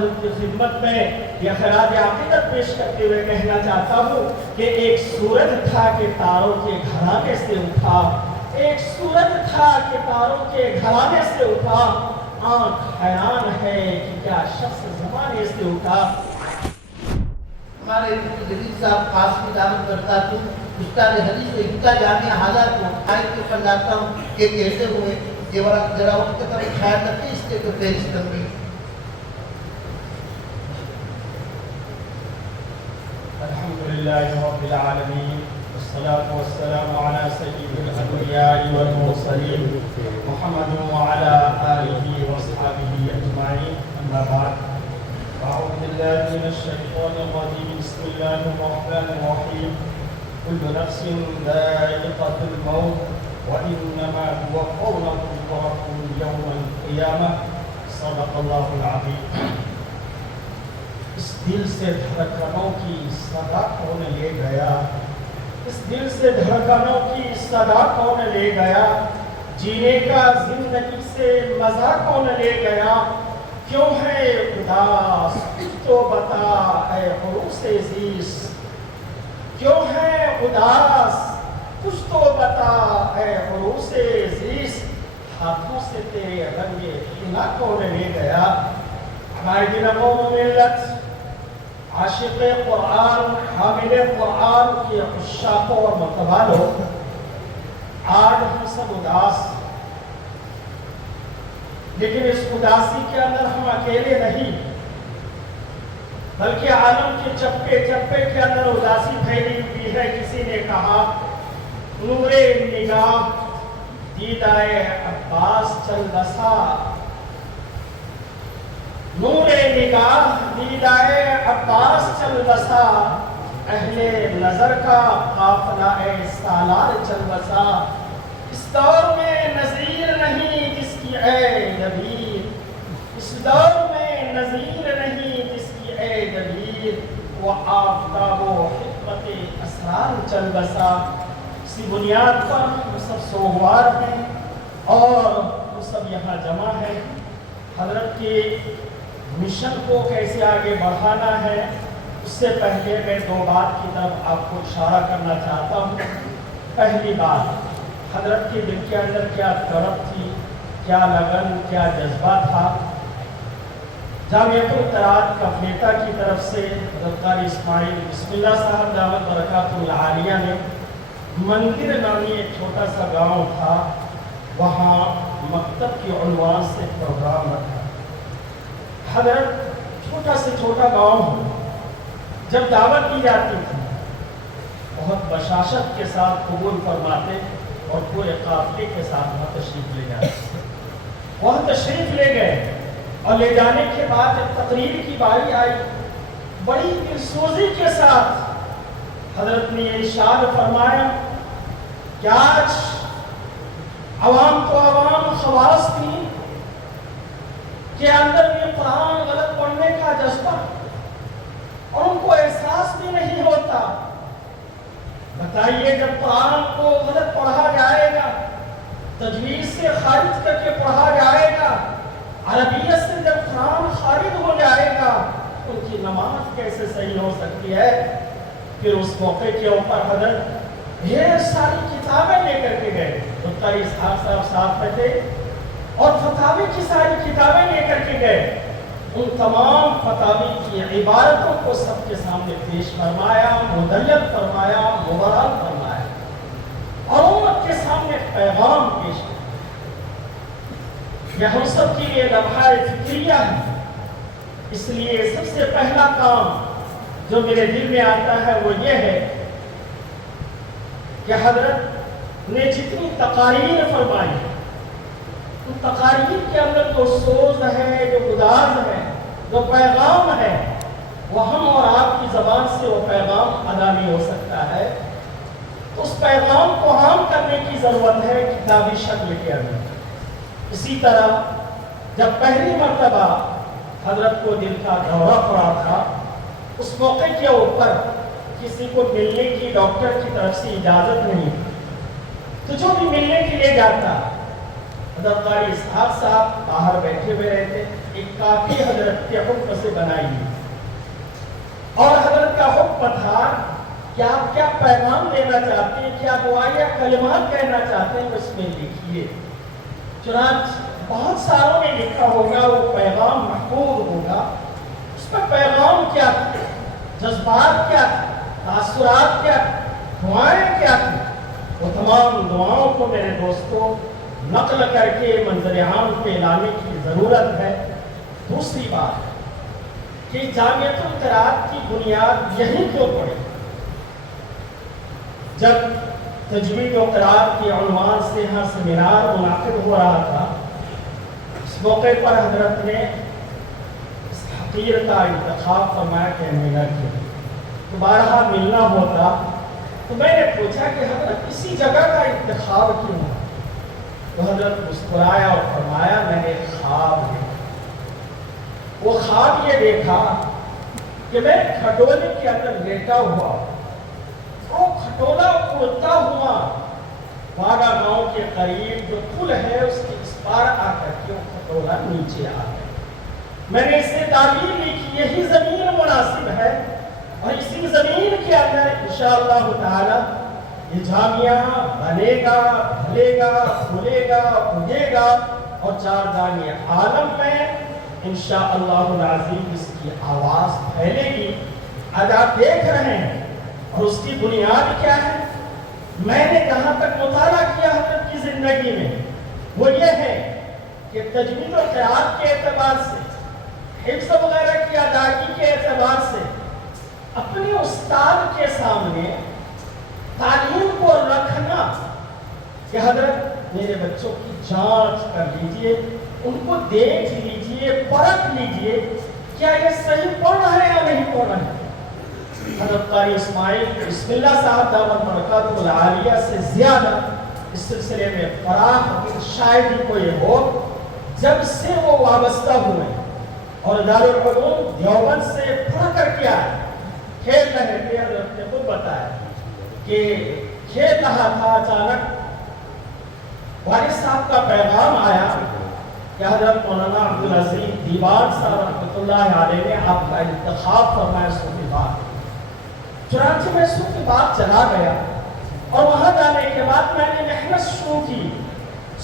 حضرت کی خدمت میں یہ خراج عقیدت پیش کرتے ہوئے کہنا چاہتا ہوں کہ ایک سورج تھا کہ تاروں کے گھرانے سے اٹھا، ایک سورج تھا کہ تاروں کے گھرانے سے اٹھا، آنکھ حیران ہے کہ کیا شخص زمانے سے اٹھا۔ ہمارے جدید صاحب قاسمی دامت برکاتہ استاد حدیث و ابتدا جامعہ حالات کو آیت کے پر لاتا ہوں کہ کہتے ہوئے یہ ذرا وقت کا خیال رکھیں، اس کے تو فہرست کریں۔ الحمدللہ رب العالمین والصلاة والسلام علی سید الانبیاء والمرسلین محمد وعلی آلہ واصحابہ اجمعین، اما بعد اعوذ باللہ من الشیطان الرجیم، بسم اللہ الرحمن الرحیم، کل نفس ذائقۃ الموت وانما توفون اجورکم یوم القیامہ، صدق اللہ العظیم۔ اس دل سے دھڑکنوں کی صدا کون لے گیا، اس دل سے دھڑکنوں کی صدا کون لے گیا، جینے کا زندگی سے مزہ کون لے گیا، کیوں ہے اداس کچھ تو بتا اے عروس زیست، کیوں ہے اداس کچھ تو بتا اے عروس زیست، ہاتھوں سے تیرے رنگ حنا کون لے گیا۔ ہمارے دن قوم ملت، عاشق قرآن، حامل قرآن کے عشاقوں اور متوالوں، آج ہم سب اداس، لیکن اس اداسی کے اندر ہم اکیلے نہیں، بلکہ عالم کے چپے چپے کے اندر اداسی پھیلی ہوئی ہے۔ کسی نے کہا نور نگاہ دیدائے عباس چل بسا، نور نگاہ دیدائے عباس چل بسا، اہل نظر کا قافلہ سالار چل بسا، اس دور میں نظیر نہیں جس کی اے نبی، اس دور میں نظیر نہیں جس کی اے نبی، وہ آفتاب و حکمت اسرار چل بسا۔ اسی بنیاد پر ہم سب سوگوار ہیں اور ہم سب یہاں جمع ہیں۔ حضرت کے مشن کو کیسے آگے بڑھانا ہے، اس سے پہلے میں دو بات کی طرف آپ کو اشارہ کرنا چاہتا ہوں۔ پہلی بات، حضرت کے دل کے اندر کیا طرف تھی، کیا لگن، کیا جذبہ تھا۔ جامعۃ القرآن کفیتا کی طرف سے حضرت قاری اسماعیل بسم اللہ صاحب دامت برکاتہ العالیہ نے مندر نامی ایک چھوٹا سا گاؤں تھا، وہاں مکتب کے عنوان سے پروگرام رکھا۔ حضرت چھوٹا سے چھوٹا گاؤں، جب دعوت دی جاتی تھی بہت بشاشت کے ساتھ قبول فرماتے اور پورے قافلے کے ساتھ وہاں تشریف لے جاتے۔ وہاں تشریف لے گئے اور لے جانے کے بعد جب تقریر کی باری آئی، بڑی دلسوزی کے ساتھ حضرت نے ارشاد فرمایا کہ آج عوام کو عوام خواص تھی کہ اندر بھی قرآن غلط پڑھنے کا جذبہ اور ان کو احساس بھی نہیں ہوتا۔ بتائیے جب قرآن کو غلط پڑھا جائے گا، تجوید سے خارج کر کے پڑھا جائے گا، عربیت سے جب قرآن خارج ہو جائے گا، ان کی نماز کیسے صحیح ہو سکتی ہے؟ پھر اس موقع کے اوپر حضرت ڈھیر ساری کتابیں لے کر کے گئے۔ قاری اسحاق صاحب ساتھ میں تھے اور فتاوی کی ساری کتابیں لے کر کے گئے۔ ان تمام فتاوی کی عبارتوں کو سب کے سامنے پیش فرمایا، مدلل فرمایا، مبرر فرمایا اور امت کے سامنے پیغام پیش کیا۔ یہ ہم سب کے لیے لمحہ فکریہ ہے، اس لیے سب سے پہلا کام جو میرے دل میں آتا ہے وہ یہ ہے کہ حضرت نے جتنی تقاریر فرمائی، ان تقاریر کے اندر جو سوز ہے، جو گداز ہے، جو پیغام ہے، وہ ہم اور آپ کی زبان سے وہ پیغام ادا نہیں ہو سکتا ہے۔ تو اس پیغام کو عام کرنے کی ضرورت ہے کتابی شکل کے اندر۔ اسی طرح جب پہلی مرتبہ حضرت کو دل کا دورہ پڑا تھا، اس موقع کے اوپر کسی کو ملنے کی ڈاکٹر کی طرف سے اجازت نہیں تھی، تو جو بھی ملنے کے لیے جاتا، حضرت قاری اسحاق صاحب باہر بیٹھے ہوئے رہتے، ایک کافی حضرت کے حکم سے بنائیے، اور حضرت کا حکم تھا کہ آپ کیا پیغام دینا چاہتے ہیں، کیا دعائیہ کلمات کہنا چاہتے ہیں، اس میں لکھیے۔ چنانچہ بہت ساروں نے لکھا ہوگا، وہ پیغام محفوظ ہوگا۔ اس میں پیغام کیا تھا، جذبات کیا تھا، تاثرات کیا تھا، دعائیں کیا تھی، وہ تمام دعاؤں کو میرے دوستوں نقل کر کے منظر عام پہ لانے کی ضرورت ہے۔ دوسری بات کہ جامعۃ القراءت کی بنیاد یہیں کیوں پڑی؟ جب تجوید و قراءت کے عنوان سے یہاں سیمینار منعقد ہو رہا تھا، اس موقع پر حضرت نے اس حقیر کا انتخاب فرمایا کہ میرا کیوں دوبارہ ملنا ہوتا، تو میں نے پوچھا کہ حضرت اسی جگہ کا انتخاب کیوں ہے؟ تو حضرت مسکرایا اور فرمایا میں نے خواب دیکھا۔ وہ خواب یہ دیکھا کہ میں کھٹولے کے اندر لیٹا ہوا، وہ کھٹولا اڑتا ہوا باغا گاؤں کے قریب جو پل ہے اس کے اس پار آ کر کے وہ کھٹولا نیچے آ گیا۔ میں نے اسے تعبیر لکھی، یہی زمین مناسب ہے، اور اسی زمین کے اندر انشاءاللہ تعالی یہ جامعہ بنے گا، بھلے گا، کھلے گا، اگے گا، اور چار دانی عالم میں انشاءاللہ العظیم اس کی آواز پھیلے گی۔ آج آپ دیکھ رہے ہیں، اور اس کی بنیاد کیا ہے؟ میں نے جہاں تک مطالعہ کیا حضرت کی زندگی میں، وہ یہ ہے کہ تجوید و قراءت کے اعتبار سے، حفظ وغیرہ کی ادائیگی کے اعتبار سے اپنے استاد کے سامنے تعلیم کو رکھنا کہ حضرت میرے بچوں کی جانچ کر لیجئے، ان کو دیکھ لیجئے، پرکھ لیجئے کیا یہ صحیح پڑھ رہے ہیں یا نہیں پڑھ رہے ہیں۔ حضرت قاری اسماعیل بسم اللہ صاحب دعوت برکاتہ العالیہ سے زیادہ اس سلسلے میں فراخ شاید ہی کوئی ہو، جب سے وہ وابستہ ہوئے اور دارالعلوم دیوبند سے پڑھ کر کے آئے، کھیل رہے تھے، حضرت نے خود بتایا کہ کھیل رہا تھا، اچانک والد صاحب کا پیغام آیا کہ حضرت مولانا عبدالعزیز دیوان صاحب رحمۃ اللہ علیہ نے آپ کا انتخاب فرمایا صوفی بات۔ چنانچہ میں صوفی بات چلا گیا، اور وہاں جانے کے بعد میں نے محنت شروع کی،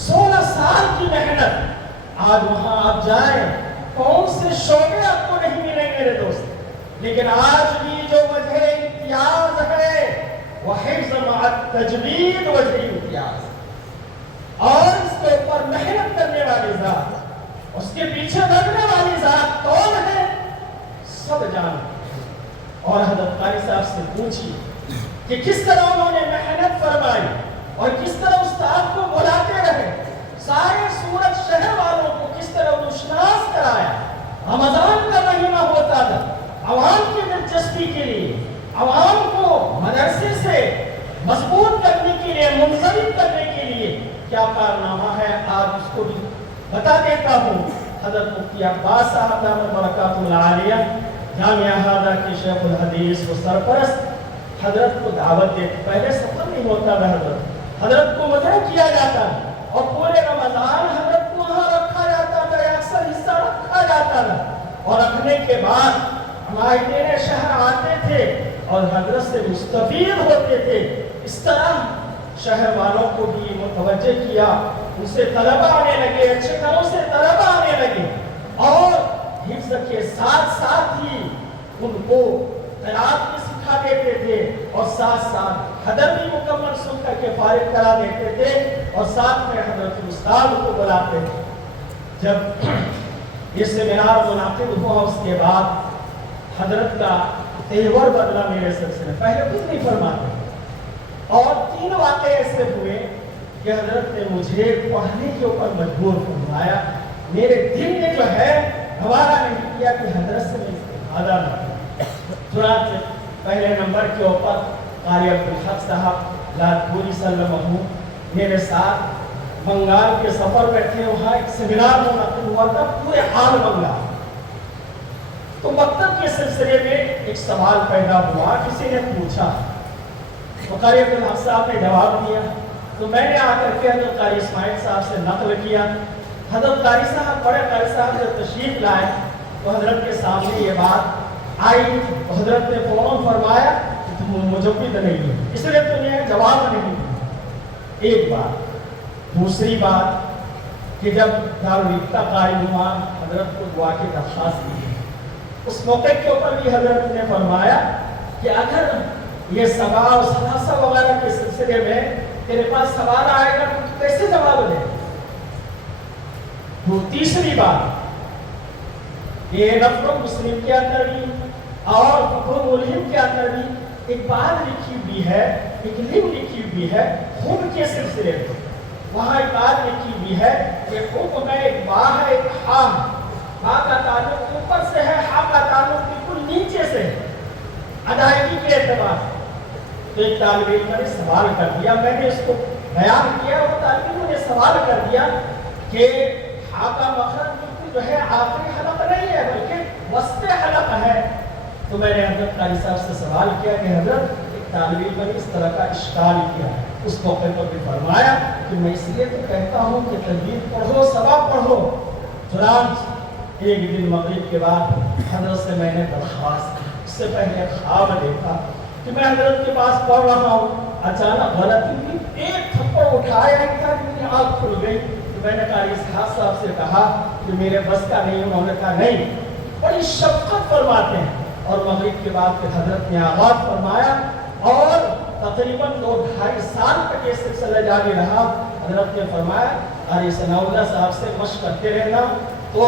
16 سال کی محنت۔ آج وہاں آپ جائیں، کون سے شعبے آپ کو نہیں ملیں میرے دوست، لیکن آج بھی جو وجہ امتیاز ہے وہ حفظ مع تجوید وجہ امتیاز، اور اس کے اوپر محنت کرنے والی ذات، اس کے پیچھے لگنے والی ذات کون ہے سب جانتے ہیں۔ اور حضرت قاری صاحب سے پوچھی کہ کس طرح انہوں نے محنت فرمائی اور کس طرح استاد کو بلاتے رہے، سارے سورت شہر والوں کو کس طرح روشناس کرایا۔ رمضان کا مہینہ ہوتا تھا، عوام کی دلچسپی کے لیے، عوام کو مدرسے سے مضبوط کرنے کے لیے، منضبط کرنے کے لیے کیا کارنامہ ہے، آج اس کو بھی بتا دیتا ہوں۔ حضرت مفتی عباس صاحب دامت برکاتہ العالیہ جامعہ ہادہ کے شیخ الحدیث و سرپرست حضرت کو دعوت دیتے، پہلے سفر نہیں ہوتا تھا، حضرت کو مدعو کیا جاتا اور پورے رمضان حضرت کو وہاں رکھا جاتا تھا، اکثر حصہ رکھا جاتا تھا، اور رکھنے کے بعد معاہدین شہر آتے تھے اور حضرت سے مستفید ہوتے تھے۔ اس طرح شہر والوں کو بھی متوجہ کیا، ان سے طلبہ آنے لگے، اچھے گھروں سے طلبہ آنے لگے، اور حفظ کے ساتھ ساتھ ہی ان کو قرات بھی سکھا دیتے تھے، اور ساتھ ساتھ حضر بھی مکمل سن کر کے فارغ کرا دیتے تھے، اور ساتھ میں حضرت استاد کو بلاتے تھے۔ جب یہ سیمینار منعقد ہوا اس کے بعد حضرت کا تیور بدلا میرے سلسلے، پہلے کچھ نہیں فرماتے، اور 3 واقعے ایسے ہوئے کہ حضرت نے مجھے پڑھنے کے اوپر مجبور فرمایا۔ میرے دل نے جو ہے گوارا نہیں کیا کہ حضرت سے میں استفادہ نہ کروں۔ چنانچہ پہلے نمبر کے اوپر قاری عبدالحق صاحب لادپوری سلمہ میرے ساتھ بنگال کے سفر میں تھے، وہاں ایک سیمینار منعقد ہوا تھا پورے حال بنگال۔ تو مکتب کے سلسلے میں ایک سوال پیدا ہوا، کسی نے پوچھا، تو قاری عبدالحق صاحب نے جواب دیا، تو میں نے آ کر کے حضرت قاری اسماعیل صاحب سے نقل کیا حضرت قاری صاحب بڑے قاری صاحب جب تشریف لائے تو حضرت کے سامنے یہ بات آئی تو حضرت نے فوراً فرمایا کہ تم مجوید نہیں ہو، اس لیے تمہیں جواب نہیں دیا۔ ایک بات۔ دوسری بات کہ جب دارالفتہ قائم ہوا حضرت کو دعا کی درخواست کی، اس موقع کے اوپر بھی حضرت نے فرمایا کہ اگر یہ سوال ثلاثہ وغیرہ کے سلسلے میں تیرے پاس سوال آئے گا تو کیسے جواب دے؟ تو تیسری بات، یہ نفر مسلم کے اندر بھی اور فقہ ملہم کے اندر بھی ایک بات لکھی ہوئی ہے، ایک لنک لکھی ہوئی ہے خود کے سلسلے میں۔ وہاں ایک بات لکھی ہوئی ہے کہ حکم ہے ایک با ہے ایک ہا، با کا تعلق اوپر سے ہے، ہا کا تعلق بالکل نیچے سے ہے ادائیگی کے اعتبار سے۔ تو ایک طالب علم نے سوال کر دیا، میں نے اس کو بیان کیا، وہ طالب علم نے سوال کر دیا کہ ہا کا مخرج بالکل جو ہے آخری حلق نہیں ہے بلکہ وسط حلق ہے۔ تو میں نے حضرت قاری صاحب سے سوال کیا کہ حضرت ایک طالب علم نے اس طرح کا اشکال کیا ہے۔ اس موقع پر بھی فرمایا کہ میں اس لیے تو کہتا ہوں کہ تجوید پڑھو، ثواب پڑھو۔ چنانچہ ایک دن مغرب کے بعد حضرت سے میں نے درخواست کی، اس سے پہلے خواب دیکھا کہ میں حضرت کے پاس پڑھ رہا ہوں، اچانک غلطی ہوئی، ایک تھپڑ اٹھایا تھا کہ میری آنکھ کھل گئی۔ تو میں نے قاری صاحب سے کہا کہ میرے بس کا نہیں، انہوں نے کہا نہیں، بڑی شفقت فرماتے ہیں۔ اور مغرب کے بعد پھر حضرت نے آغاز فرمایا اور تقریباً 2-2.5 سال تک یہ سلسلہ جاری رہا۔ حضرت نے فرمایا قاری ثناء اللہ صاحب سے مشق کرتے رہنا۔ تو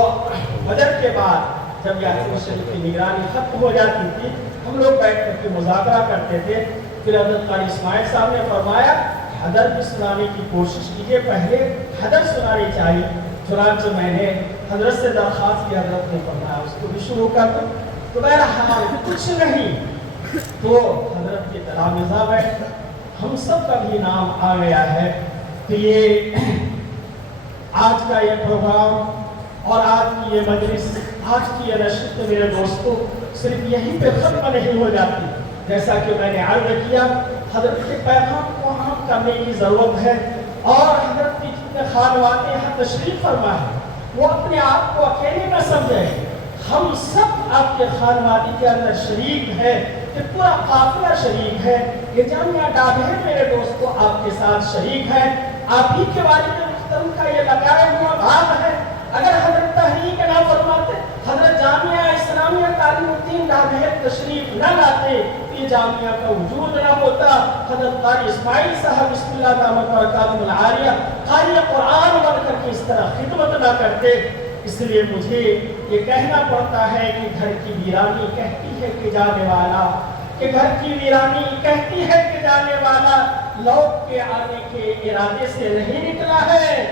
فجر کے بعد جب یاسین شریف کی نگرانی ختم ہو جاتی تھی ہم لوگ بیٹھ کر کے مذاکرہ کرتے تھے۔ پھر حضرت قاری اسماعیل صاحب نے فرمایا حدر بھی سنانے کی کوشش کیجیے، پہلے حدر سنانی چاہیے۔ چنانچہ میں نے حضرت سے درخواست کی، حضرت نے فرمایا اس کو بھی شروع کر دو۔ تو بہرحال کچھ نہیں تو حضرت کے تلامذہ میں ہم سب کا بھی نام آ گیا ہے۔ تو یہ آج کا یہ پروگرام اور آج کی یہ مجلس، آج کی یہ نشست میرے دوستوں صرف یہیں پہ ختم نہیں ہو جاتی۔ جیسا کہ میں نے عرض کیا حضرت کے پیغام کو عام کرنے کی ضرورت ہے، اور حضرت کی جتنے خانوادے یہاں تشریف فرما ہے وہ اپنے آپ کو اکیلے نہ سمجھیں، ہم سب آپ کے خانوادی کے اندر شریک ہے، کہ پورا قافلہ شریک ہے۔ یہ جامعہ ڈابھیر میرے دوستو آپ کے ساتھ شریک ہے، آپ ہی کے والد محترم کا یہ لگایا ہوا بھاگ ہے۔ اگر حضرت تحریک نہ فرماتے، حضرت جامعہ اسلامیہ تعلیم الدین ڈابھیر تشریف نہ لاتے، یہ جامعہ کا وجود نہ ہوتا۔ حضرت قاری اسماعیل صاحب بسم اللہ دامت برکاتہ العالیہ قاری قرآن بن کر کے اس طرح خدمت نہ کرتے۔ اس لیے مجھے یہ کہنا پڑتا ہے کہ گھر کی ویرانی کہتی ہے کہ جانے والا، کہ گھر کی ویرانی کہتی ہے کہ جانے والا لوٹ کے آنے کے ارادے سے نہیں نکلا ہے۔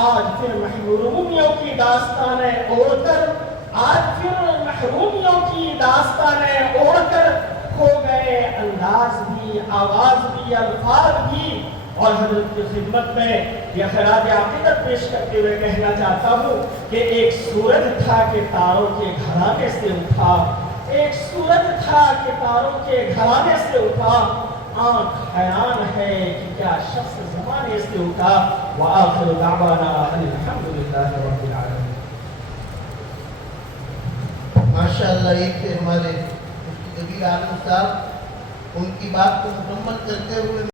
آج پھر محرومیوں کی داستانیں اوڑھ کر، آج پھر محرومیوں کی داستانیں اوڑھ کر کھو گئے انداز بھی، آواز بھی، الفاظ بھی۔ اور حضرت کی خدمت میں یہ خراج عقیدت پیش کرتے ہوئے کہنا چاہتا ہوں کہ ایک سورج تھا کہ تاروں کے گھرانے سے اٹھا، ایک سورج تھا کہ تاروں کے گھرانے سے اٹھا، آنکھ حیران ہے کہ کیا شخص زمانے سے اٹھا۔ وآخر دعوانا الحمدللہ رب العالمین۔ ماشاءاللہ، ایک تھے ہمارے مفتی جلیل عالم صاحب، ان کی بات کو مکمل کرتے ہوئے